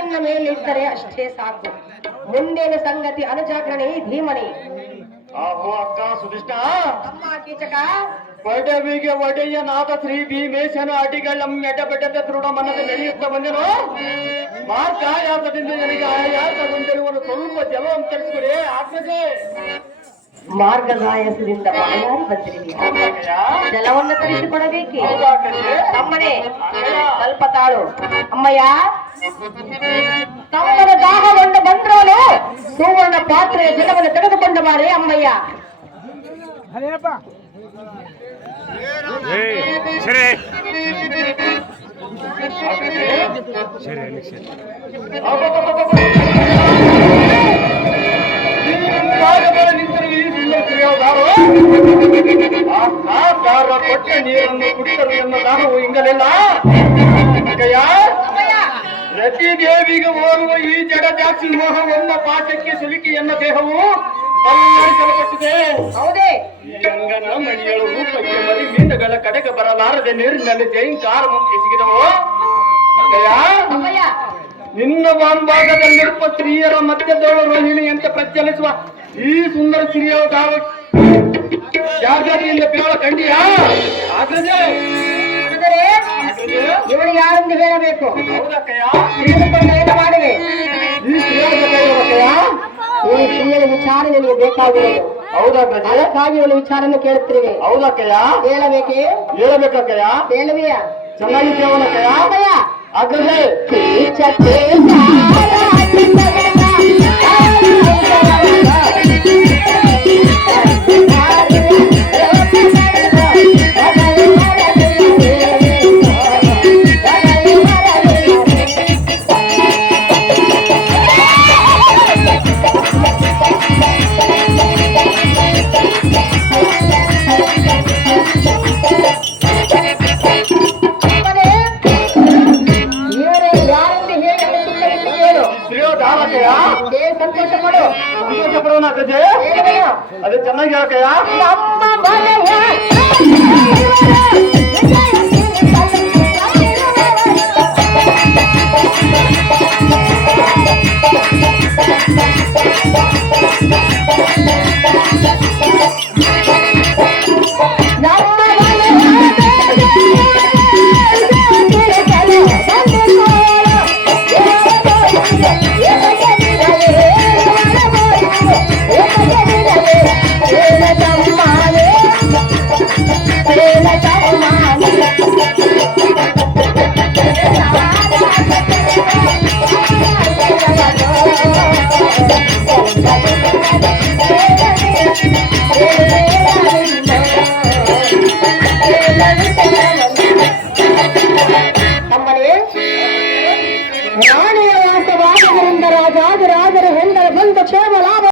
ನಿನ್ನ ಮೇಲಿದ್ದರೆ ಅಷ್ಟೇ ಸಾಕು. ಮುಂದೇನ ಸಂಗತಿ ಅನುಜಾಗ್ರಣೆ ಧೀಮಣಿ. ಆಹೋ ಅಕ್ಕ ಸುಧಿಷ್ಠ ಅಮ್ಮ ಕೀಚಕ ಒಡವಿಗೆ ಒಡೆಯನಾದ ಶ್ರೀ ಭೀಮೇಶನ ಅಡಿಗಳಂ ಎಡಬೆಡದ ದೃಢ ಮನದ ನಡೆಯುತ್ತಾ ಬಂದೆನು. ಮಾರ್ಗಾಯಾಸದಿಂದ ನನಗೆ ಆಯಾಸಗೊಂಡಿರುವನು ಸ್ವಲ್ಪ ಜಲವಂತರಿಸಿಕೊಡಿ ಆಗ್ತದೆ. ಮಾರ್ಗದಾಯಸದಿಂದ ಬಾಯಾರಿ ಬಂದಿರಿ, ಜಲವನ್ನು ತರಿಸಿಕೊಡಬೇಕೆ? ತಮ್ಮನೇ ಸ್ವಲ್ಪ ತಾಳು. ಅಮ್ಮಯ್ಯ, ತಮ್ಮನ ದಾಹಗೊಂಡು ಬಂದ್ರೋನು ಸುವರ್ಣ ಪಾತ್ರೆಯ ಜಲವನ್ನು ತೆಗೆದುಕೊಂಡ ಮಾರೆ ಅಮ್ಮಯ್ಯ. ಕೊಟ್ಟೆ ನೀರನ್ನು ಕುಡಿದರು ಎನ್ನ ದಾಹವು ಹಿಂಗಲೆಲ್ಲ. ರತಿ ದೇವಿಗೆ ಓರ್ವ ಈ ಜಡಜಾಕ್ಷಿ ಮೋಹವನ್ನ ಪಾಠಕ್ಕೆ ಸಿಲುಕಿ ಎನ್ನ ದೇಹವು ಕಲ್ಲರಿಸಲ್ಪಟ್ಟಿದೆ. ಹೌದೇ, ಈ ಅಂಗನ ಮಣಿಯಳು ರೂಪಕ್ಕೆ ಮರಿ ಮೀನುಗಳ ಕಡೆಗೆ ಬರಲಾರದೆ ನೀರಿನಲ್ಲಿ ಜೈಂಕಾರ ಎಸಗಿದವು. ನಿನ್ನ ವಾಂಭಾಗದಲ್ಲಿರುವ ಸ್ತ್ರೀಯರ ಮಧ್ಯದವಳು ರೋಹಿಣಿಯಂತೆ ಪ್ರಚಲಿಸುವ ಈ ಸುಂದರ ಸ್ತ್ರೀಯ ಜಾಗೃತಿಯಿಂದ ಬೇಳ ಕಂಡಿಯಾ? ಆದರೆ ಇವಳು ಯಾರೆಂದು ಹೇಳಬೇಕು. ಹೌದಕ್ಕಯ್ಯ, ತಿಳಿದುಕೊಂಡು ಏನು ಮಾಡಿವೆ? ಈ ಸ್ತ್ರೀಯ ಈ ಸ್ತ್ರೀಯ ವಿಚಾರ ನಿಮಗೆ ಬೇಕಾಗಿರೋದು. ಹೌದಕ್ಕ, ಅದಕ್ಕಾಗಿ ಇವಳು ವಿಚಾರನ್ನು ಕೇಳುತ್ತಿರುವೆ. ಹೌದಕ್ಕಯ್ಯ, ಹೇಳಬೇಕೆ? ಹೇಳಬೇಕಕ್ಕಯ್ಯ. ಹೇಳುವೆಯ? ಚೆನ್ನಾಗಿದ್ದೇವನಕ್ಕಯ್ಯ. ಆಗ್ರಹೇ ಸಂತೋಷ ಪಡು. ಸಂತೋಷ ಪಡೋಣ ಅಕ್ಕಜೆ. ಅದೇ ಚೆನ್ನಾಗಿ ಹೇಳಕ್ಕಯ್ಯ. ರಾಣಿಯ ವಾಸವಾದರಿಂದ ರಾಜಾದಿರಾಜರ ಹೆಂಡರ ಬಂದ ಕ್ಷೇಮ ಲಾಭ